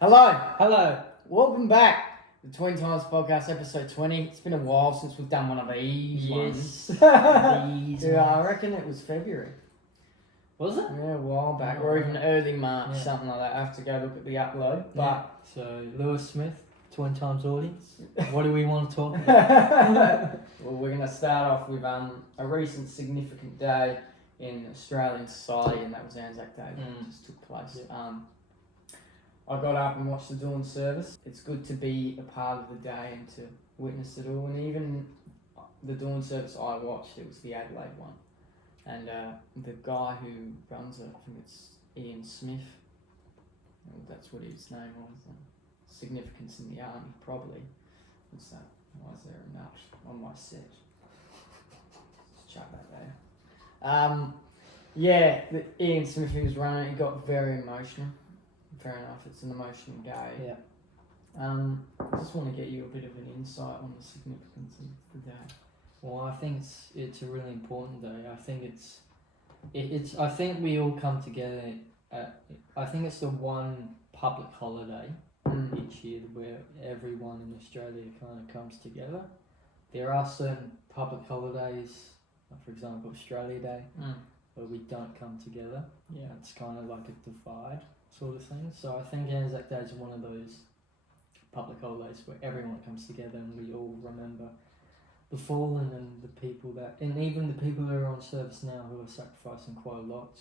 Hello. Welcome back to the Twin Times Podcast, episode 20. It's been a while since we've done one of these ones. These I reckon it was February. Was it? Yeah, a while back, or even early March, something like that. I have to go look at the upload. But So, Lewis Smith, Twin Times audience, what do we want to talk about? well, we're going to start off with a recent significant day in Australian society, and that was Anzac Day. That just took place. Yeah. I got up and watched the dawn service. It's good to be a part of the day and to witness it all. And even the dawn service I watched, it was the Adelaide one. And the guy who runs it, I think it's Ian Smith. Well, that's what his name was. Significance in the army, probably. What's that? Why is there a nut on my set? Just chuck that there. Ian Smith, who was running it, he got very emotional. Fair enough, it's an emotional day. Yeah. I just want to get you a bit of an insight on the significance of the day. Well, I think it's a really important day. I think it's I think we all come together. I think it's the one public holiday each year where everyone in Australia kind of comes together. There are certain public holidays, like for example Australia Day, where we don't come together. Yeah, it's kind of like a divide sort of thing. So I think Anzac Day is one of those public holidays where everyone comes together and we all remember the fallen and the people and even the people who are on service now who are sacrificing quite a lot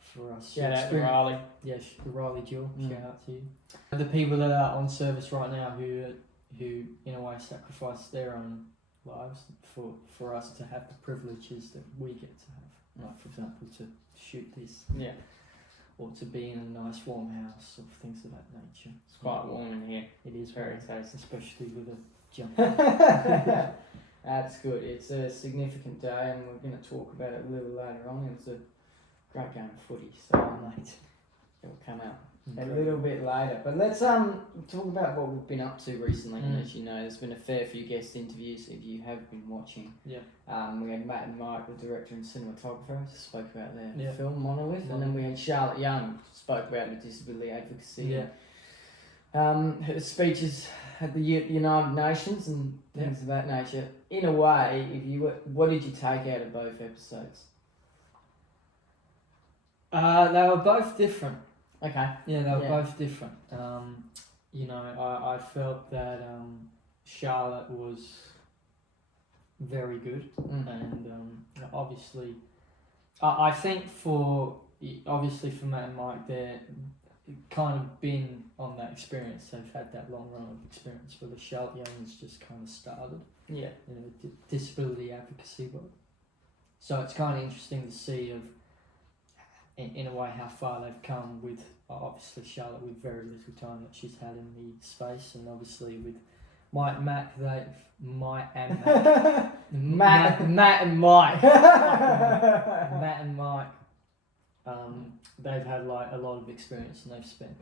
for us. Shout out to Riley. Yeah, Riley Jill, shout out to you. The people that are on service right now who in a way sacrifice their own lives for us to have the privileges that we get to have. Like for example, to shoot this. Yeah. Or to be in a nice warm house or things of that nature. It's quite warm in here. It is very tasty. Especially with a jump. That's good. It's a significant day and we're going to talk about it a little later on. It was a great game of footy, so Mate. It'll come out a little bit later. But let's talk about what we've been up to recently. And as you know, there's been a fair few guest interviews if you have been watching. Yeah. We had Matt and Mike, the director and cinematographer, spoke about their Yeah. film Monolith, and then we had Charlotte Young, spoke about the disability advocacy. Yeah. Her speeches at the United Nations and things of that nature. In a way, what did you take out of both episodes? They were both different. Okay. Yeah, they were both different. I felt that Charlotte was very good, and obviously, I think for Matt and Mike, they're kind of been on that experience. They've had that long run of experience where the Charlotte Young's just kind of started. Yeah. Disability advocacy work. So it's kind of interesting to see in a way how far they've come with obviously Charlotte with very little time that she's had in the space, and obviously with Matt and Mike they've had like a lot of experience and they've spent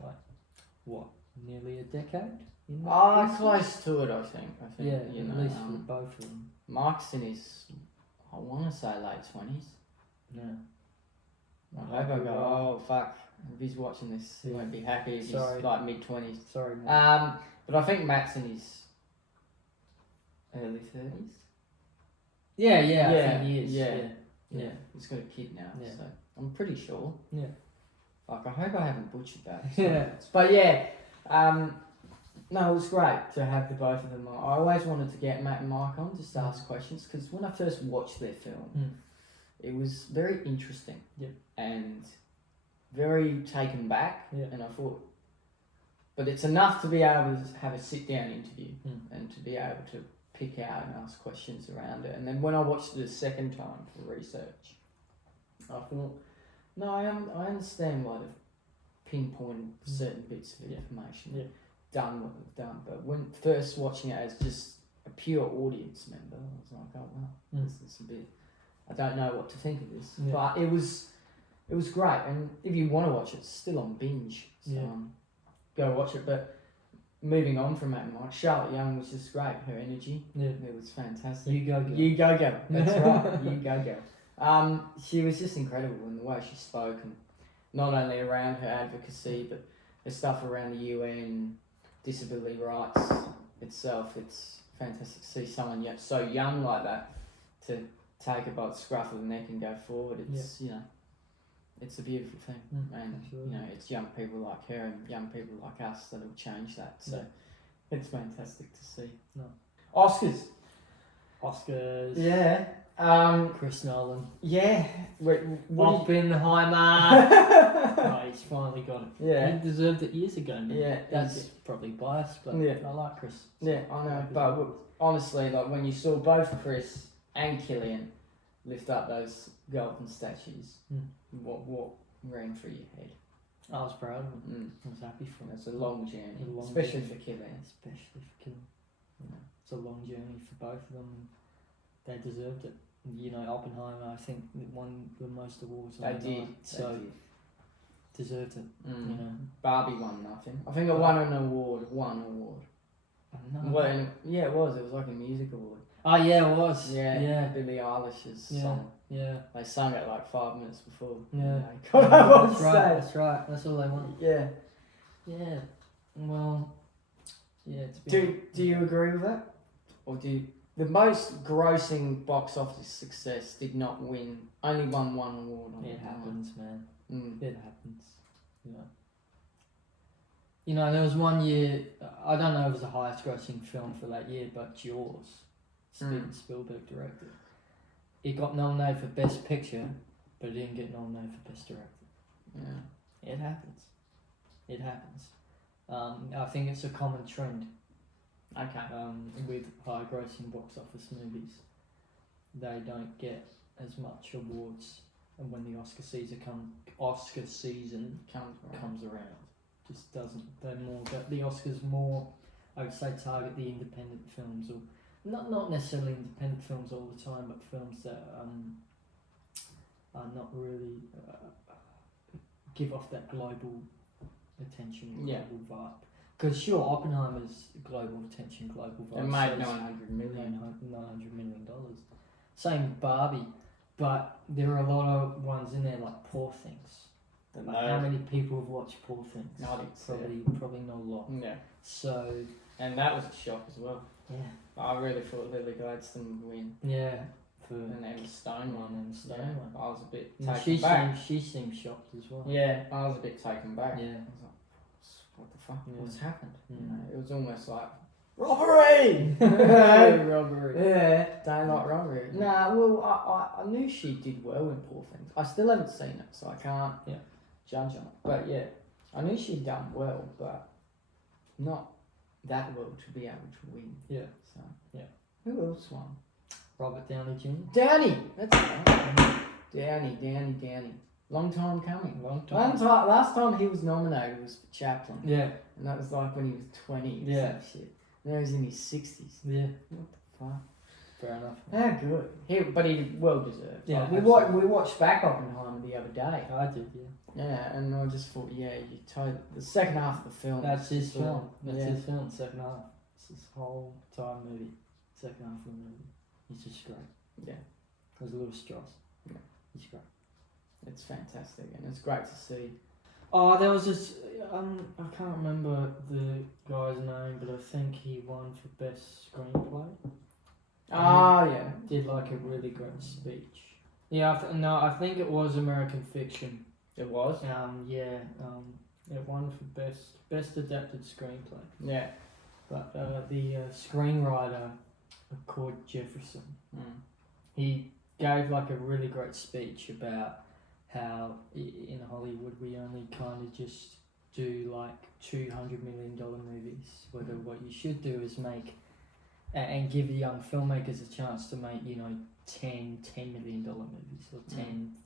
nearly a decade in that close to it I think yeah, at least for both of them. Mike's in his, I want to say late 20s. Yeah. I hope I go, oh fuck, if he's watching this, he won't be happy if he's like mid-20s. Sorry, Matt. But I think Matt's in his early 30s. Yeah, I think he is. Yeah. He's got a kid now, so I'm pretty sure. Yeah. Like, I hope I haven't butchered that. Yeah. But no, it was great to have the both of them on. I always wanted to get Matt and Mike on just to ask questions, because when I first watched their film, it was very interesting and very taken back, and I thought, but it's enough to be able to have a sit-down interview and to be able to pick out and ask questions around it. And then when I watched it a second time for research, I thought, no, I understand why they've pinpointed certain bits of information, done what they've done. But when first watching it as just a pure audience member, I was like, oh wow, this is a bit, I don't know what to think of this. But it was great, and if you want to watch it, it's still on binge, so go watch it. But moving on from Matt and Mike, Charlotte Young was just great. Her energy, it was fantastic. You go, That's right. You go. She was just incredible in the way she spoke, and not only around her advocacy, but the stuff around the UN, disability rights itself. It's fantastic to see someone yet so young like that to take it by the scruff of the neck and go forward. It's it's a beautiful thing, and absolutely. it's young people like her and young people like us that'll change that. So it's fantastic to see. No. Oscars. Yeah. Chris Nolan. Yeah. Oppenheimer. Oh, he's finally got it. Yeah. He deserved it years ago. Man. Yeah. That's probably biased, but I like Chris. Yeah, I know. But honestly, like when you saw both Chris and Killian lift up those golden statues, what ran through your head? I was proud of him. I was happy for him. It's a long journey, especially for Killian. It's a long journey for both of them. They deserved it. You know, Oppenheimer, I think, won the most awards. They did. Deserved it. You know, Barbie won nothing. I think it won an award. One award. No. Well, yeah, it was. It was like a music award. Oh yeah, it was. Yeah. Billie Eilish's song. Yeah. They sang it like 5 minutes before. Yeah. That's right. That's right. That's all they want. Yeah. Yeah. Well. Yeah. Do you agree with that, or the most grossing box office success did not win? Only won one award. It happens, man. It happens. You know, there was one year. I don't know if it was the highest grossing film for that year, but Jaws. Steven Spielberg directed. It got nominated for Best Picture, but it didn't get nominated for Best Director. Yeah. It happens. It happens. I think it's a common trend. Okay. With high grossing box office movies, they don't get as much awards, and when the Oscar season comes around, just doesn't. The Oscars more, I would say, target the independent films, or not necessarily independent films all the time, but films that are not really give off that global attention, global vibe. Because sure, Oppenheimer's global attention, global vibe. It made $900 million. $900 million. Same with Barbie, but there are a lot of ones in there like Poor Things. Like how many people have watched Poor Things? Probably not a lot. Yeah. So. And that was a shock as well. Yeah. I really thought Lily Gladstone would win. Yeah. And Emma Stone won. I was a bit taken back. She seemed shocked as well. Yeah, I was a bit taken back. Yeah. I was like, what the fuck? Yeah. What's happened? Yeah. You know, it was almost like robbery. Robbery. Yeah, don't like robbery. Nah, well, I knew she did well in Poor Things. I still haven't seen it, so I can't judge on it. But yeah, I knew she'd done well, but not that well to be able to win. Yeah. So yeah. Who else won? Robert Downey Jr. Downey. That's right. Downey. Long time coming. Last time he was nominated was for Chaplin. Yeah. And that was like when he was 20. Yeah. Shit. Now he's in his 60s. Yeah. What the fuck? Fair enough. How good. But he well deserved. Yeah. Like, we watched back Oppenheimer the other day. I did, yeah. Yeah, and I just thought, you totally. The second half of the film. That's his film. His film, second half. It's his whole time movie. Second half of the movie. He's just great. Yeah. There's Louis Strauss. Yeah. He's great. It's fantastic, and it's great to see. Oh, there was this. I can't remember the guy's name, but I think he won for best screenplay. Oh yeah. Did like a really great speech. Yeah, I think it was American Fiction. It was. It won for best adapted screenplay. Yeah. But the screenwriter Cord Jefferson, he gave like a really great speech about how in Hollywood we only kind of just do like $200 million movies. Whether what you should do is make and give the young filmmakers a chance to make, $10 million movies, or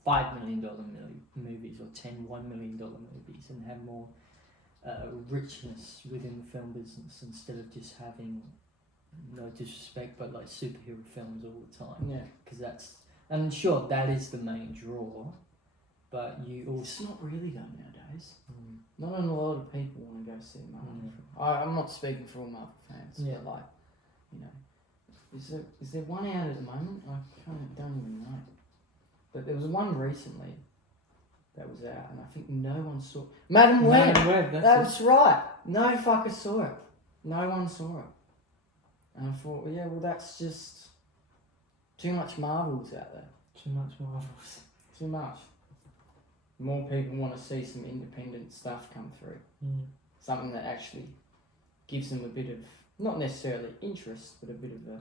$5 million movies, or $1 million movies, and have more richness within the film business instead of just having, no disrespect, but like superhero films all the time. Yeah. Because and sure, that is the main draw, but you also... It's not really done nowadays. Not a lot of people want to go see Marvel. I'm not speaking for all Marvel fans, but like, is there one out at the moment? I don't even know. But there was one recently that was out, and I think no one saw Madam Web. That's right. No fucker saw it. No one saw it. And I thought, well, yeah, well, that's just too much Marvels out there. Too much Marvels. Too much. More people want to see some independent stuff come through. Something that actually gives them a bit of, not necessarily interest, but a bit of a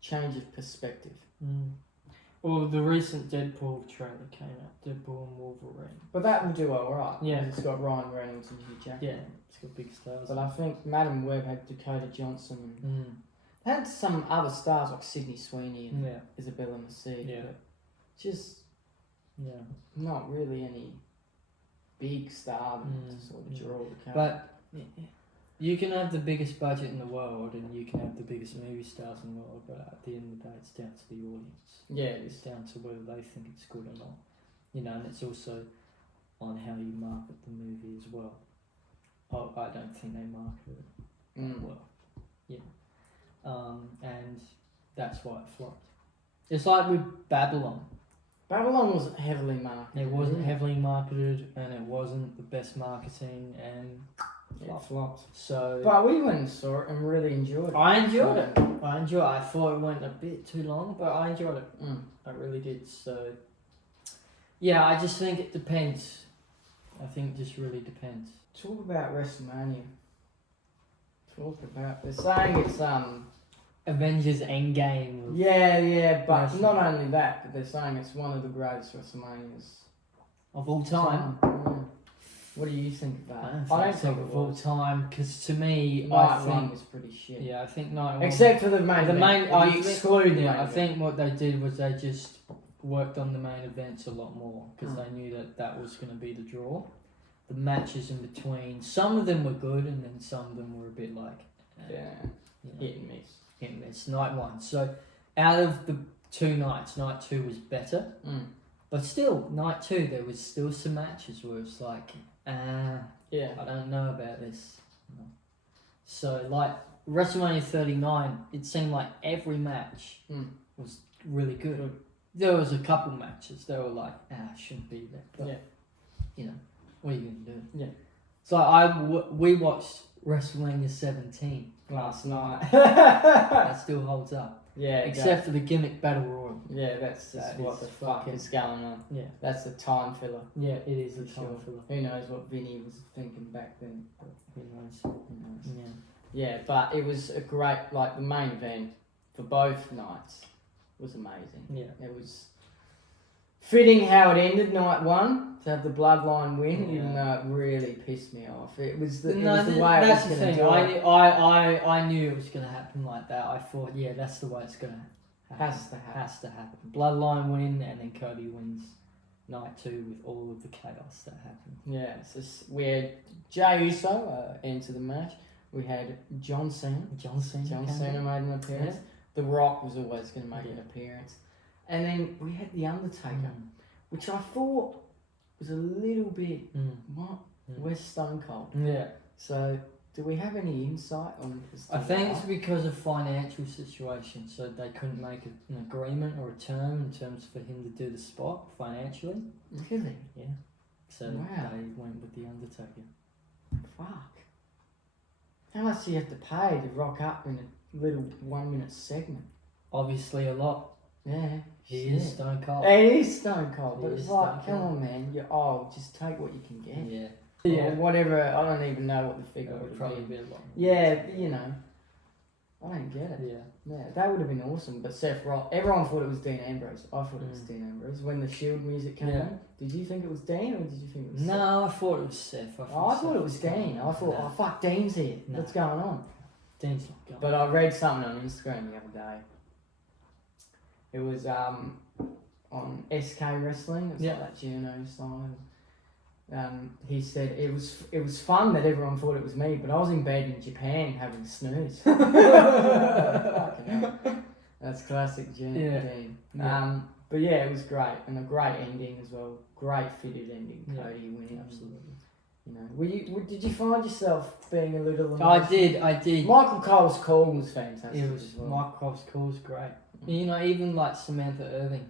change of perspective. Well, the recent Deadpool trailer came out, Deadpool and Wolverine. But that will do alright. Yeah. It's got Ryan Reynolds and Hugh Jackman. Yeah, it's got big stars. But I think Madam Web had Dakota Johnson and they had some other stars like Sydney Sweeney and Isabella Maceed. Yeah. But just not really any big star to sort of draw the camera. But you can have the biggest budget in the world and you can have the biggest movie stars in the world, but at the end of the day, it's down to the audience. Yeah, it's down to whether they think it's good or not. You know, and it's also on how you market the movie as well. Oh, I don't think they market it well. Yeah. And that's why it flopped. It's like with Babylon. Babylon wasn't heavily marketed. It wasn't heavily marketed, and it wasn't the best marketing, and it flopped. So, but we went and saw it and really enjoyed it. I enjoyed it. I thought it went a bit too long, but I enjoyed it. I really did. So, yeah, I just think it depends. I think it just really depends. Talk about WrestleMania. They're saying it's Avengers Endgame. Yeah, but not only that, but they're saying it's one of the greatest WrestleManias of all time. What do you think of that? I don't think of all time, because to me, Night One was pretty shit. Yeah, I think Night One. Except for the main. I exclude it. I think what they did was they just worked on the main events a lot more because they knew that was going to be the draw. The matches in between, some of them were good, and then some of them were a bit like hit and miss. Hit and miss. Night One. So out of the two nights, Night Two was better. But still, Night 2, there was still some matches where it's like, I don't know about this. So, like, WrestleMania 39, it seemed like every match was really good. There was a couple matches that were like, shouldn't be there. But, you know, what are you going to do? Yeah. So, we watched WrestleMania 17 last night. That still holds up. Yeah, except for the gimmick battle royal. Yeah, that's what the fuck is going on. Yeah, that's a time filler. Yeah, it is a time filler. Who knows what Vinny was thinking back then? But who knows? Yeah, but it was a great, like the main event for both nights was amazing. Yeah, it was fitting how it ended. Night 1 to have the Bloodline win, even though it really pissed me off. It was the way it was going to do it. I knew it was going to happen like that. I thought, that's the way it's going to happen. Has to happen. Bloodline win, and then Cody wins Night 2 with all of the chaos that happened. Yeah, so we had Jey Uso enter the match. We had John Cena. John Cena made an appearance. Yeah. The Rock was always going to make an appearance. And then we had The Undertaker, which I thought was a little bit, where's Stone Cold? Yeah. So, do we have any insight on this? I think it's because of financial situation, so they couldn't make an agreement or a term in terms for him to do the spot financially. Really? Yeah. So they went with The Undertaker. Fuck. How much do you have to pay to rock up in a little 1 minute segment? Obviously a lot. Yeah. He is Stone Cold. He is Stone Cold, but it's like, come on, man, you're old. Just take what you can get. Yeah. Or whatever. I don't even know what the figure would probably be. A lot. Yeah, you know, I don't get it. Yeah, that would have been awesome. But Seth Rollins, everyone thought it was Dean Ambrose. I thought it was Dean Ambrose when the Shield music came on. Did you think it was Dean, or did you think it was? No, I thought it was Seth. I thought it was Dean. I thought, oh fuck, Dean's here. No. What's going on? Dean's not going. But I read something on Instagram the other day. It was on SK Wrestling. It was like that Juno style. He said it was fun that everyone thought it was me, but I was in bed in Japan having a snooze. That's classic Dean. But yeah, it was great, and a great ending as well. Great fitted ending. Cody winning. Absolutely. You know, did you find yourself being a little emotional? I did. Michael Cole's call was fantastic. Michael Cole's call was great. You know, even like Samantha Irving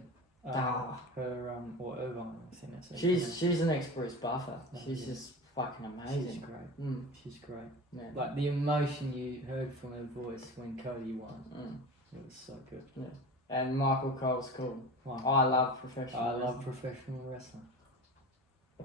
Her or Irvine, I think that's her. She's an ex-Bruce buffer. She's just fucking amazing. She's great. She's great. Yeah. Like the emotion you heard from her voice when Cody won. It was so good. Yeah. And Michael Cole's cool. Wow. I love professional I wrestling. love professional wrestling.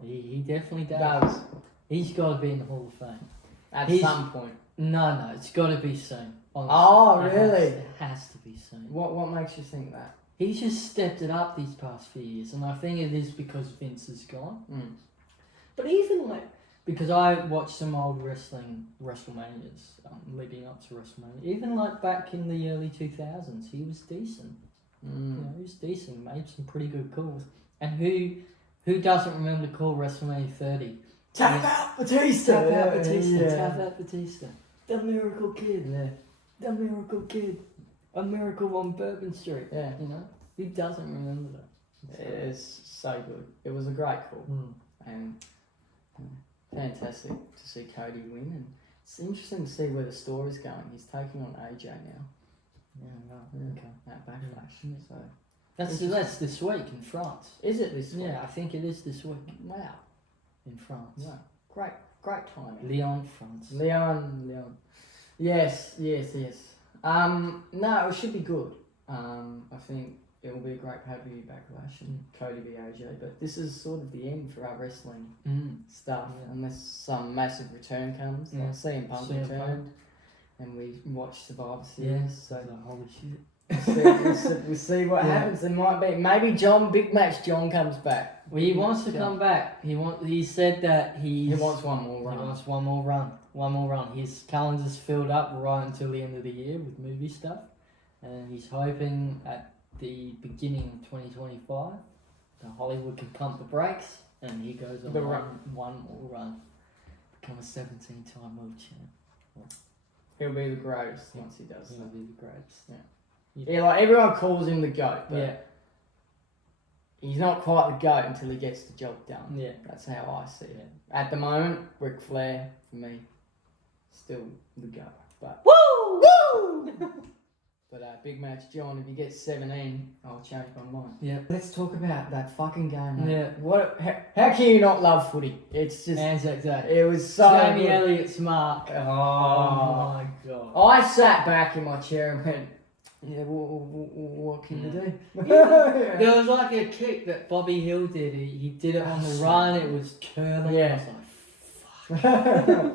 He definitely does. He's got to be in the Hall of Fame. At some point. No, it's got to be soon. Honestly. Oh, really? It has to be soon. What makes you think that? He's just stepped it up these past few years, and I think it is because Vince is gone. But even because I watched some old WrestleManias leading up to WrestleMania. Even back in the early 2000s, he was decent. He was decent. Made some pretty good calls. And who doesn't remember the call WrestleMania 30? Tap out Batista! Tap out Batista. The Miracle Kid. Yeah. The Miracle Kid. A miracle on Bourbon Street. Yeah. Who doesn't remember that? It is so good. It was a great call. And fantastic to see Cody win. And it's interesting to see where the story's going. He's taking on AJ now. Okay. At Backlash. So that's this week in France. Is it this week? Yeah, I think it is this week. Wow. In France. Wow. Great timing. Lyon, France. Lyon. Yes. No, it should be good. I think it will be a great pay-per-view Backlash and Cody v AJ, but this is sort of the end for our wrestling stuff, unless some massive return comes. Like CM Punk returned, and we watched Survivor Series. So holy shit. We'll see what happens. There might be maybe Big Match John comes back. Well, he wants to come back. He said that he wants one more run. He wants one more run. His calendar's filled up right until the end of the year with movie stuff, and he's hoping at the beginning of 2025 that Hollywood can pump the brakes and he goes on one more run, become a 17-time world champ. He'll be the greatest once he does. He'll be the greatest. Yeah, everyone calls him the GOAT, but he's not quite the GOAT until he gets the job done. Yeah. That's how I see it. At the moment, Ric Flair, for me, still the GOAT. But woo! But Big Match John, if he gets 17, I'll change my mind. Yeah. Let's talk about that fucking game. Mate. Yeah. How can you not love footy? It's just Anzac Day. It was so Jamie good. Elliott's mark. Oh my god. I sat back in my chair and went, yeah, what can you do? There was a kick that Bobby Hill did. He did it on the run. It was curling. Yeah. I was like, fuck.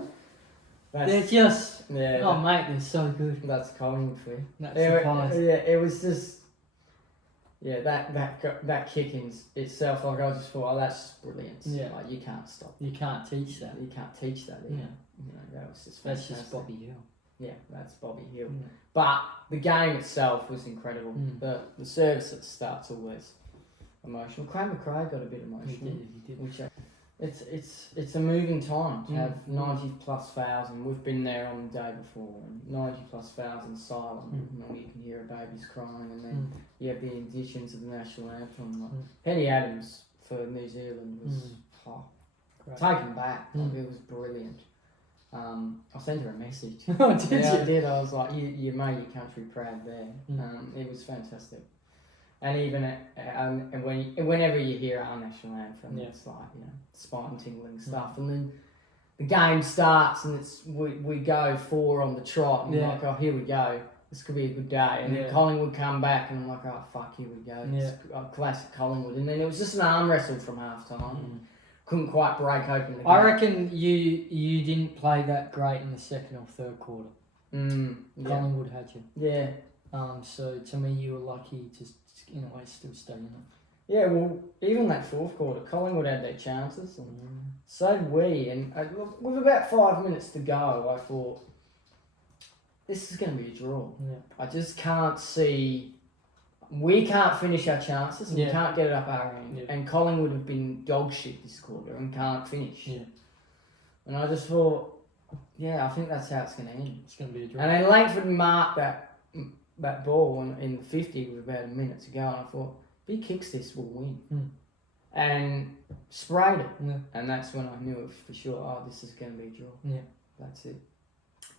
They're just... Yeah. Oh, mate, they're so good. That's Collingwood for you. That's surprising. Yeah, it was just... Yeah, that kick in itself, I just thought, oh, that's just brilliant. Yeah. You can't stop. You can't teach that. You can't teach that either. Yeah. That was just fantastic. That's just Bobby Hill. Yeah, that's Bobby Hill. But the game itself was incredible. The service at the start's always emotional. Craig McRae got a bit emotional. He did. Which it's a moving time to have 90 plus fouls, and we've been there on the day before. And 90 plus fouls and silent. You can hear a baby's crying, and then you have the additions of the national anthem. Penny Adams for New Zealand was taken back. It was brilliant. I sent her a message. Oh, did you? I did. I was like, you made your country proud there. It was fantastic. And even whenever you hear our national anthem, it's like, spine tingling stuff. And then the game starts and we go 4 on the trot, and you're like, oh, here we go. This could be a good day. And then Collingwood come back, and I'm like, oh fuck, here we go. It's classic Collingwood. And then it was just an arm wrestle from half time. Couldn't quite break open the game. I reckon you didn't play that great in the second or third quarter. Collingwood had you. Yeah. So to me, you were lucky to, in a way, still stay in it. Yeah, well, even that fourth quarter, Collingwood had their chances, and so did we. And with about 5 minutes to go, I thought, this is going to be a draw. Yeah. I just can't see... We can't finish our chances, and we can't get it up our end. Yeah. And Collingwood have been dog shit this quarter and can't finish. Yeah. And I just thought, I think that's how it's going to end. It's going to be a draw. And then Langford marked that ball in the 50 with about a minute to go, and I thought, if he kicks this, we'll win. And sprayed it. Yeah. And that's when I knew for sure, this is going to be a draw. Yeah. That's it.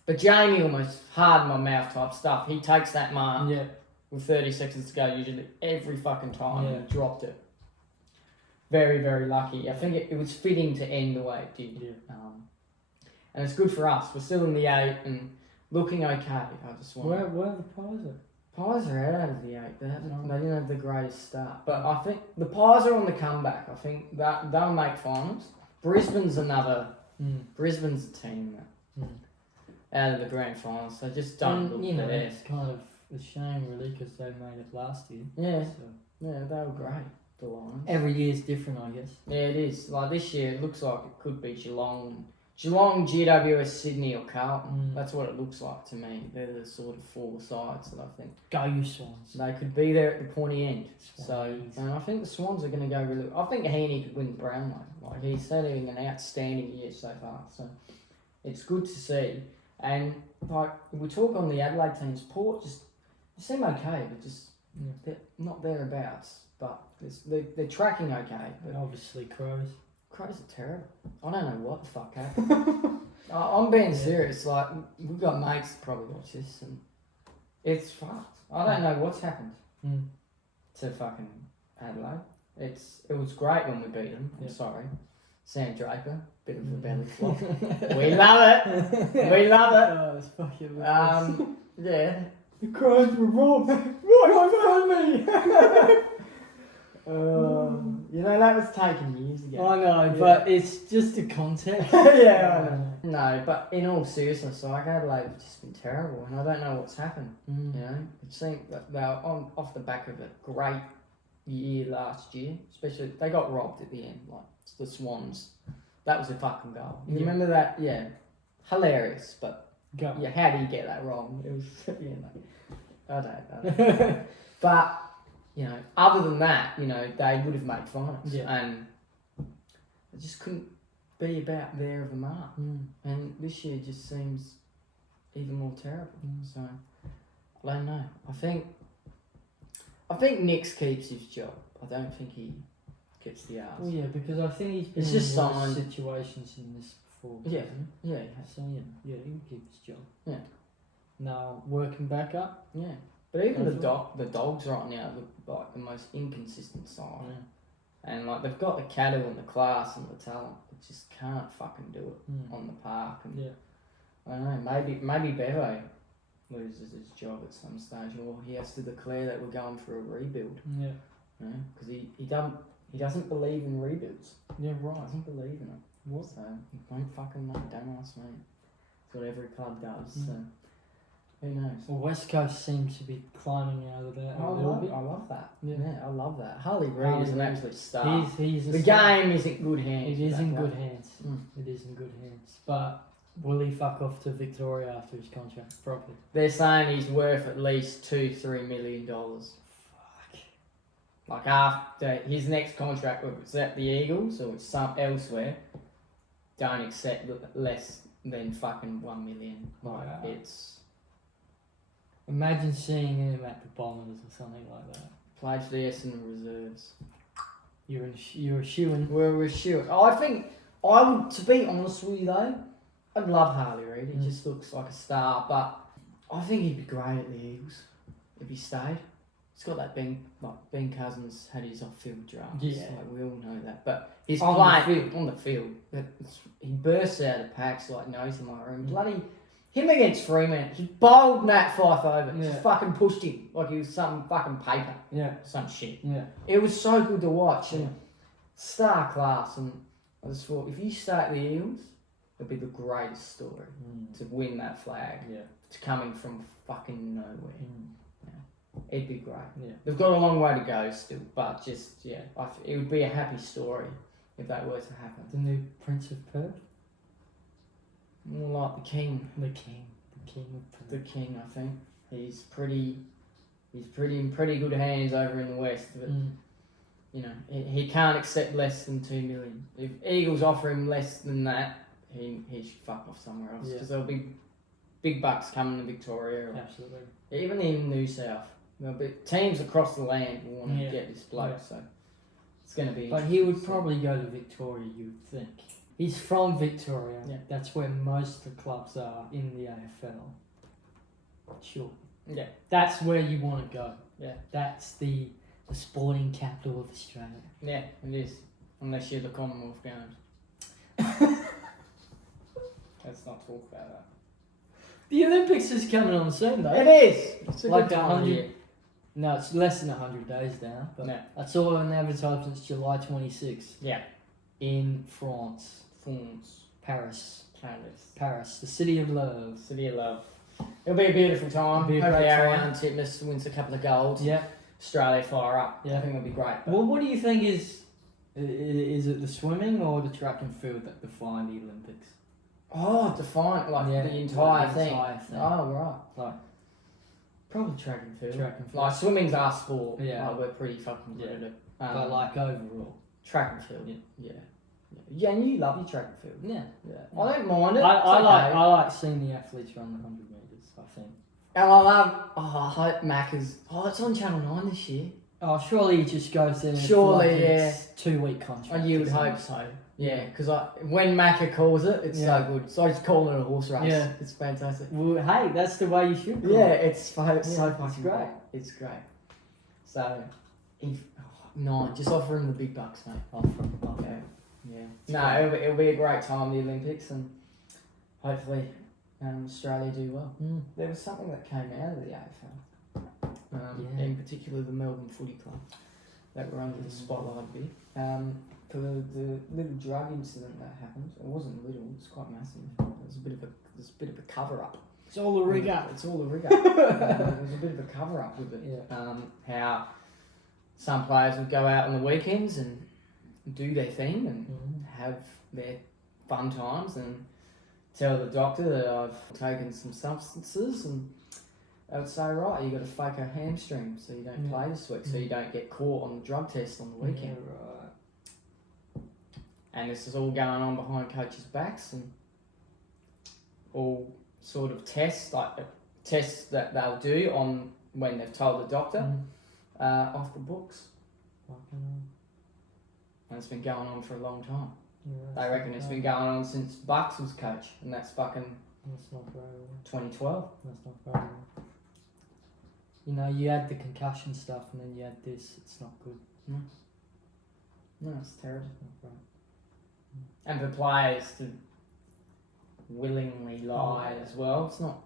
But Jamie almost hard in my mouth type stuff. He takes that mark. Yeah. with 30 seconds to go, usually every fucking time Yeah. he dropped it. Very, very lucky. I think it was fitting to end the way it did. Yeah. And it's good for us. We're still in the 8 and looking okay. I just want. Where are the Pies at? Pies are out of the 8. They didn't have the greatest start, but I think the Pies are on the comeback. I think that they'll make finals. Brisbane's another. Brisbane's a team out of the grand finals. They just don't look there. It's kind of a shame really because they made it last year. Yeah, So. yeah, they were great. The Lions. Every year's different, I guess. Yeah, it is. Like this year, it looks like it could be Geelong, GWS, Sydney, or Carlton. That's what it looks like to me. They're the sort of 4 sides that I think. Go you Swans. They could be there at the pointy end. Swans. So, and I think the Swans are going to go really. I think Heaney could win Brownlow. Like he's having an outstanding year so far. So it's good to see. And like we talk on the Adelaide teams, Port just they seem okay, but just they're not thereabouts. But they're tracking okay. But obviously Crows. Crows are terrible. I don't know what the fuck happened. I'm being serious. Like we've got mates that probably watch this, and it's fucked. I don't know what's happened to fucking Adelaide. It was great when we beat them. I'm sorry, Sam Draper, bit of a belly flop. We love it. We love it. Oh, it's fucking yeah. The Crows were robbed. Right from me. You know that was taken years ago. I know, but it's just a context. Yeah, I know. No, but in all seriousness, like Adelaide have just been terrible, and I don't know what's happened. You know, it seemed that they were off the back of a great year last year. Especially they got robbed at the end, like the Swans. That was a fucking goal. You remember that? Yeah, hilarious. But yeah, how do you get that wrong? It was, I don't know. But. You know, other than that, you know, they would have made finals. Yeah. And it just couldn't be about there of the mark. And this year just seems even more terrible. So, I don't know. I think Nix keeps his job. I don't think he gets the arse. Well, yeah, because I think he's been It's in just worse signed. situations in this before. Yeah. hasn't Yeah. he? So, yeah, he'll keep his job. Yeah. Now, working back up. Yeah. But even the Dogs right now look like the most inconsistent side. Yeah. And like they've got the cattle and the class and the talent, but just can't fucking do it on the park. And I don't know, maybe Bevo loses his job at some stage, or he has to declare that we're going for a rebuild. Yeah. You know, because he doesn't believe in rebuilds. Yeah, right. He doesn't believe in it. What? So he won't fucking know. Don't ask me. It's what every club does. So. Who knows? Well, West Coast seems to be climbing out of that a little bit. I love that. Yeah. I love that. Harley Reid is an absolute star. He's the game is in good hands. It is in good hands. It is in good hands. But will he fuck off to Victoria after his contract properly? They're saying he's worth at least $2-3 million. Fuck. Like after his next contract, whether it's at the Eagles or it's some elsewhere, don't accept less than fucking $1 million. Like it's. Imagine seeing him at the Bombers or something like that. Played for the Essendon reserves. You're a shoo-in. We're a shoo-in. I think I would, to be honest with you though, I'd love Harley Reid. He just looks like a star, but I think he'd be great at the Eagles if he stayed. He's got that Ben Cousins had his off-field drafts. Yeah, like we all know that. But he's on the field. He bursts out of packs like nose in my room. Bloody. Him against Freeman, he bowled Nat Fyfe over. Yeah. Just fucking pushed him like he was some fucking paper. Yeah. Some shit. Yeah. It was so good to watch and star class. And I just thought, if you start the Eagles, it'd be the greatest story to win that flag. Yeah. It's coming from fucking nowhere. It'd be great. Yeah. They've got a long way to go still, but just, it would be a happy story if that were to happen. The new Prince of Perth? More like the king. The king of Perth. The king, I think. He's in pretty good hands over in the West, but you know, he can't accept less than $2 million. If Eagles offer him less than that, he should fuck off somewhere else, because there'll be big bucks coming to Victoria. Absolutely. Even in New South. There'll be teams across the land will want to get this bloke, so it's going to be. But he would probably go to Victoria, you would think. He's from Victoria. Yeah. That's where most of the clubs are in the AFL. Sure. Yeah. That's where you want to go. Yeah. That's the sporting capital of Australia. Yeah, it is. Unless you're the Commonwealth Games. Let's not talk about that. The Olympics is coming on soon, though. It is. It's a Like good time of 100 year. No, it's less than 100 days now. But Yeah. I saw an advertisement July 26th Yeah. in France. France. Paris. Paris. The city of love. City of Love. It'll be a beautiful time. It'll be a Hopefully great time. Ariane Titmus wins a couple of golds. Yeah. Australia fire up. Yeah. I think it'll be great. Well, what do you think is it the swimming or the track and field that define the Olympics? Oh, define like Yeah, the entire the thing. entire thing. Oh, right. Like Probably track and field. track and field. Like swimming's our sport. Yeah. Like, we're pretty fucking good at it. But like overall. track and field. Yeah. Yeah, and you love your track and field. Yeah. Yeah. I don't mind it. I It's okay. like seeing the athletes run the 100 metres, I think. And I love. I hope Macca's. It's on Channel 9 this year. Oh, surely he just goes there. Surely, for like yeah. a 2-week contract. You would or something. hope so. Yeah, because when Macca calls it, it's Yeah. so good. So I just call it a horse race. Yeah. It's fantastic. Well, hey, that's the way you should. Call Yeah, it. it's so it's fucking great. great. It's great. So, no, just offer him the big bucks, mate. Okay. Yeah. It's No, great. it'll be a great time, the Olympics, and hopefully Australia do well. Mm. There was something that came out of the AFL, Yeah. in particular the Melbourne Footy Club, that were under the spotlight a bit. For the little drug incident that happened, it wasn't little; it was quite massive. It was a bit of a cover up. It's all the rigor. It's all the rigor. There was a bit of a cover up with it. Yeah. How some players would go out on the weekends and do their thing and have their fun times and tell the doctor that I've taken some substances, and they would say, right, you got to fake a hamstring so you don't play this week, so you don't get caught on the drug test on the weekend. Yeah, right. And this is all going on behind coaches' backs, and all sort of tests that they'll do on when they've told the doctor off the books. And it's been going on for a long time. Yeah, They reckon it's been going on since Bucks was coach, and that's fucking That's not very well. 2012. That's not very well. You know, you had the concussion stuff and then you had this. It's not good. No, it's terrible. It's not right. And for players to willingly lie as well, it's not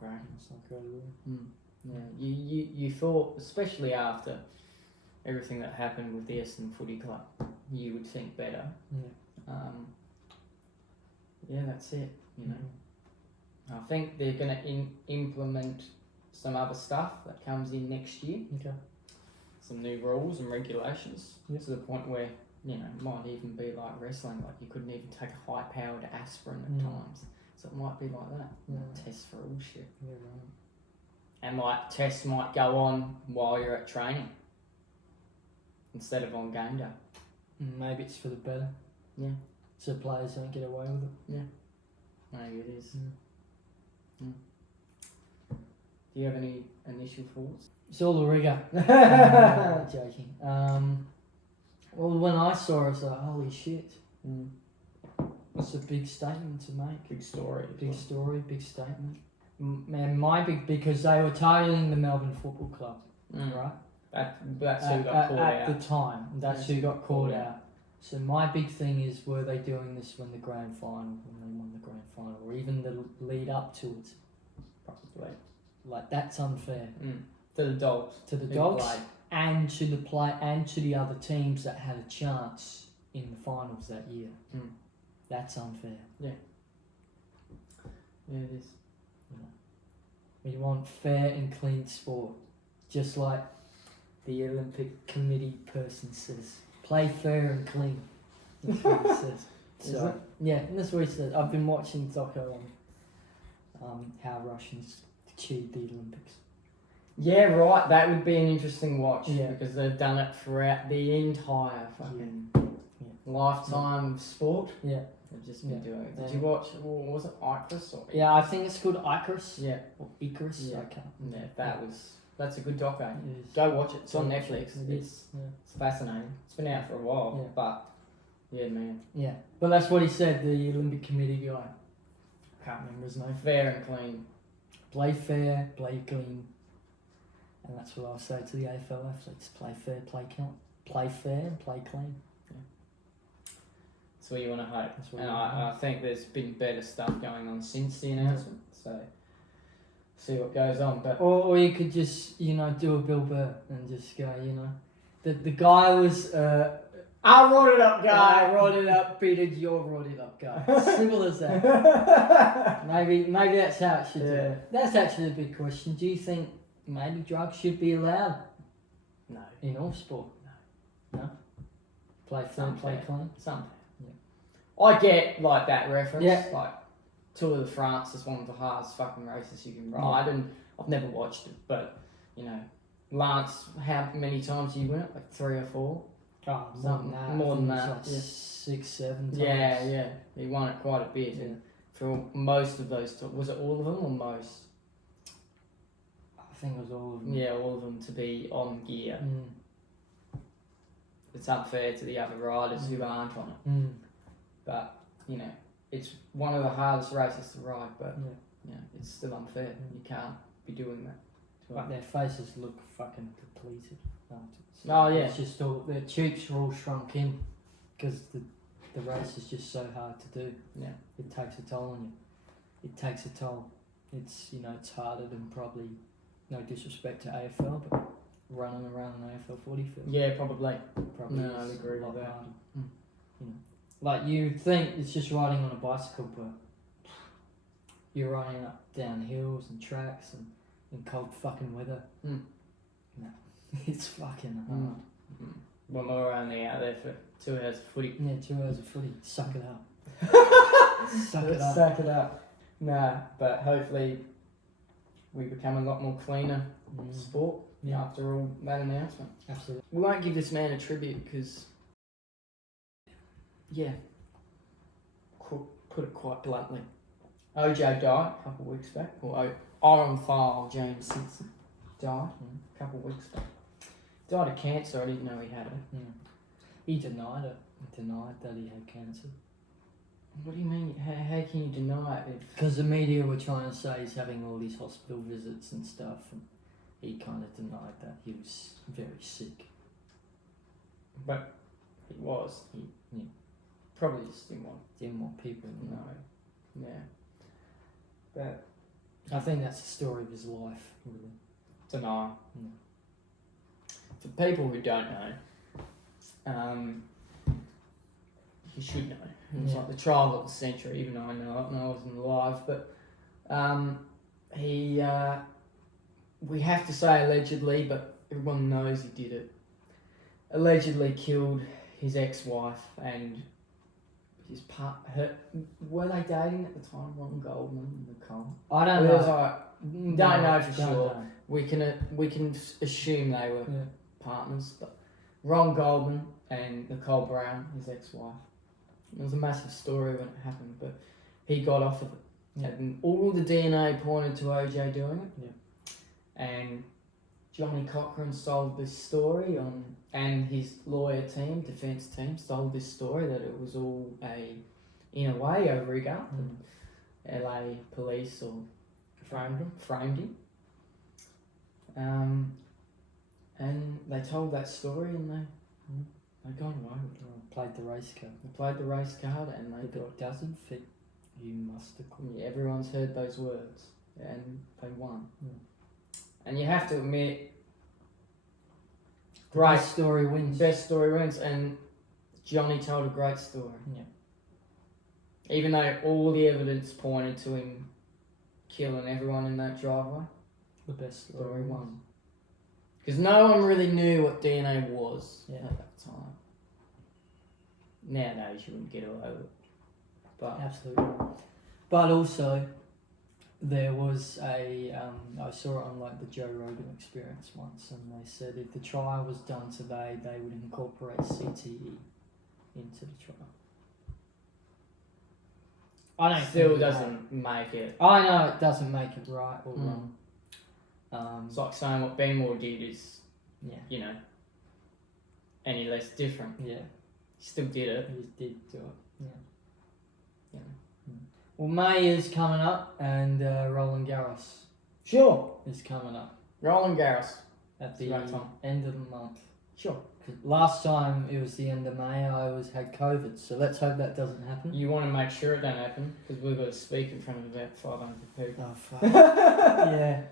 great. It's not great at all. Yeah, you thought, especially after everything that happened with the Essendon Footy Club, you would think better. Yeah, that's it. You know, I think they're going to implement some other stuff that comes in next year. Okay. Some new rules and regulations Yep. to the point where, you know, it might even be like wrestling, like you couldn't even take a high-powered aspirin at times. So it might be like that. Yeah. Tests for all shit. Yeah, right. And like tests might go on while you're at training instead of on game day. Maybe it's for the better. Yeah. So players don't get away with it. Maybe it is. Mm. Do you have any initial thoughts? It's all the rigor. Joking. Well, when I it, I was like, holy shit. It's a big statement to make. Big story. Big story, big statement. Man, because they were targeting the Melbourne Football Club, right? That's who got caught at out. the time. That's who got caught out. So my big thing is, were they doing this when the grand final, when they won the grand final, or even the lead up to it? Probably. Like, that's unfair. To the Dogs. To the who Dogs played. and to the other teams that had a chance in the finals that year. That's unfair. Yeah, it is. We want fair and clean sport, just like the Olympic Committee person says. Play fair and clean. That's what he says. Is it? Yeah, that's what he said. I've been watching doco on how Russians achieved the Olympics. Yeah, right. That would be an interesting watch. Yeah. Because they've done it throughout the entire fucking lifetime of sport. Yeah. They've just been doing it. Did Yeah. you watch? Was it Icarus or? Yeah, I think it's called Icarus. Yeah. Or Icarus. Yeah. I can't. Yeah, that's a good doco. It is. Go watch it. It's on Netflix. It is. Yeah. It's fascinating. It's been out for a while, Yeah. but yeah, man, Yeah, but that's what he said. The Olympic Committee guy. Can't remember his name. fair and clean. Play fair, play clean. And that's what I'll say to the AFL athletes: play fair, play fair, and play clean. That's what you want to hope. And I think there's been better stuff going on since the announcement. So see what goes on. But or you could just do a Bill Burr and just go, the guy was. I wrote it up, guy. I wrote it up, Peter. You wrote it up, guy. Simple as that. maybe that's how it should do. That's actually a big question. Do you think maybe drugs should be allowed? No. In all sport? No. Play fair, play clean. Something. Yeah. I get like that reference. Yeah. Like Tour de France is one of the hardest fucking races you can ride, and I've never watched it, but Lance, how many times did you win it? Like 3 or 4. Oh, more than that. Like 6, 7 times. Yeah. He won it quite a bit. Yeah. And for most of those, was it all of them or most? I think it was all of them. Yeah, all of them to be on gear. It's unfair to the other riders who aren't on it. But, it's one of the hardest races to ride, but it's still unfair. You can't be doing that. But their faces look fucking depleted. It's just all their cheeks are all shrunk in because the race is just so hard to do. Yeah, it takes a toll on you. It takes a toll. It's it's harder than probably, no disrespect to AFL, but running around an AFL footy field. Yeah, probably. No, I agree with that. Like you think it's just riding on a bicycle, but you're riding up down hills and tracks and in cold fucking weather. No. It's fucking hard. When we were only out there for 2 hours of footy. Yeah, 2 hours of footy. Suck it up. Suck it up. Nah, but hopefully we become a lot more cleaner sport after all that announcement. Absolutely. We won't give this man a tribute because, put it quite bluntly, OJ died a couple of weeks back. Or Iron File James Simpson died a couple of weeks back. Died of cancer. I didn't know he had it. He denied it. He denied that he had cancer. What do you mean? How can you deny it? Because the media were trying to say he's having all these hospital visits and stuff, and he kind of denied that he was very sick. But he was. He probably just didn't want people to know. Yeah. But I think that's the story of his life, really. Denial. For people who don't know, you should know. It was like the trial of the century, even though I know it and I wasn't alive. But we have to say allegedly, but everyone knows he did it. Allegedly killed his ex-wife and his were they dating at the time, Ron Goldman and Nicole? I don't know. Don't know for sure. We can assume they were partners, but Ron Goldman and Nicole Brown, his ex-wife. It was a massive story when it happened, but he got off of it. And all the DNA pointed to OJ doing it. And Johnny Cochran sold this story and his lawyer team, defence team, sold this story that it was all in a way, a rig-up. And LA police framed him. And they told that story and they got away with it. Played the race card. They played the race card and if it doesn't fit, you must have quit. Yeah, everyone's heard those words and they won. And you have to admit, Best story wins, and Johnny told a great story. Yeah. Even though all the evidence pointed to him killing everyone in that driveway, the best story won. Because no one really knew what DNA was at that time. Nowadays you wouldn't get away with it. But absolutely. But also, there was I saw it on like the Joe Rogan Experience once, and they said if the trial was done today, they would incorporate CTE into the trial. I don't still think doesn't make it. I know it doesn't make it right or wrong. It's like saying what Ben Moore did is, any less different. Yeah. He still did it. He did do it. Yeah. Well, May is coming up, and Roland Garros. Sure. Is coming up. Roland Garros. at the right time. end of the month. Sure. 'Cause last time it was the end of May, I had COVID, so let's hope that doesn't happen. You want to make sure it don't happen because we've got to speak in front of about 500 people. Oh fuck. Yeah.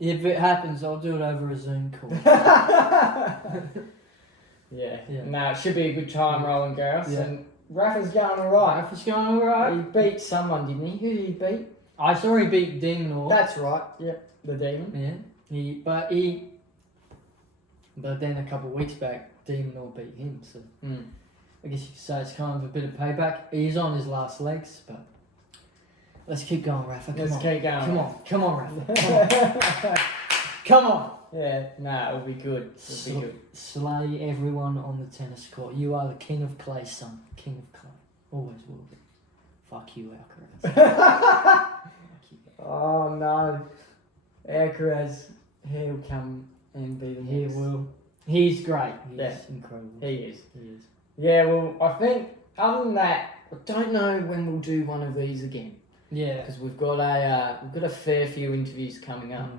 If it happens, I'll do it over a Zoom call. Yeah. Yeah. No, it should be a good time, Roland Garros. Yeah. And Rafa's going alright. Rafa's going alright. He beat someone, didn't he? Who did he beat? I saw he beat Demon. That's right. Yep, the demon. Yeah. But then a couple of weeks back, Demon beat him. So I guess you could say it's kind of a bit of payback. He's on his last legs, but let's keep going, Rafa. Let's keep going. Come on, Rafa. Come on. Yeah, no, it'll be good. It'll be good. Slay everyone on the tennis court. You are the king of clay, son. King of clay. Always will be. Fuck you, Alcaraz. Fuck you. Oh no. Alcaraz, he'll come and be the He next. will. He's great. He's incredible. He is. He is. Yeah, well, I think, other than that, I don't know when we'll do one of these again. Yeah. Because we've got a fair few interviews coming up.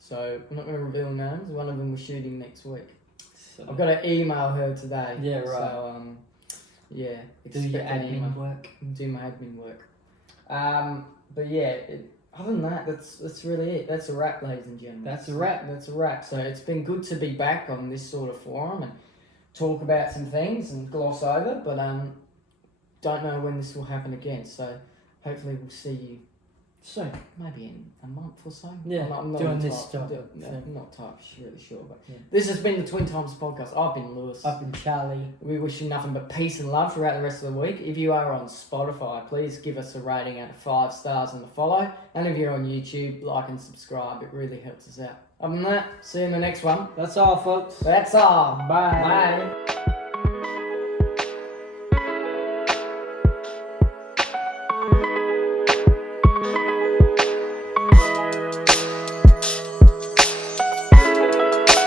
So I'm not going to reveal names. One of them we're shooting next week. So I've got to email her today. Yeah, right. So yeah, do your expect an email. admin work. Do my admin work. But yeah, other than that, that's really it. That's a wrap, ladies and gentlemen. That's a wrap. That's a wrap. So it's been good to be back on this sort of forum and talk about some things and gloss over. But don't know when this will happen again. So hopefully we'll see you soon. Maybe in a month or so. Yeah, I'm not doing really this stuff. I'm not really sure. But Yeah. this has been the Twin Times Podcast. I've been Lewis. I've been Charlie. We wish you nothing but peace and love throughout the rest of the week. If you are on Spotify, please give us a rating out of 5 stars and a follow. And if you're on YouTube, like and subscribe. It really helps us out. Other than that, see you in the next one. That's all, folks. That's all. Bye. Bye.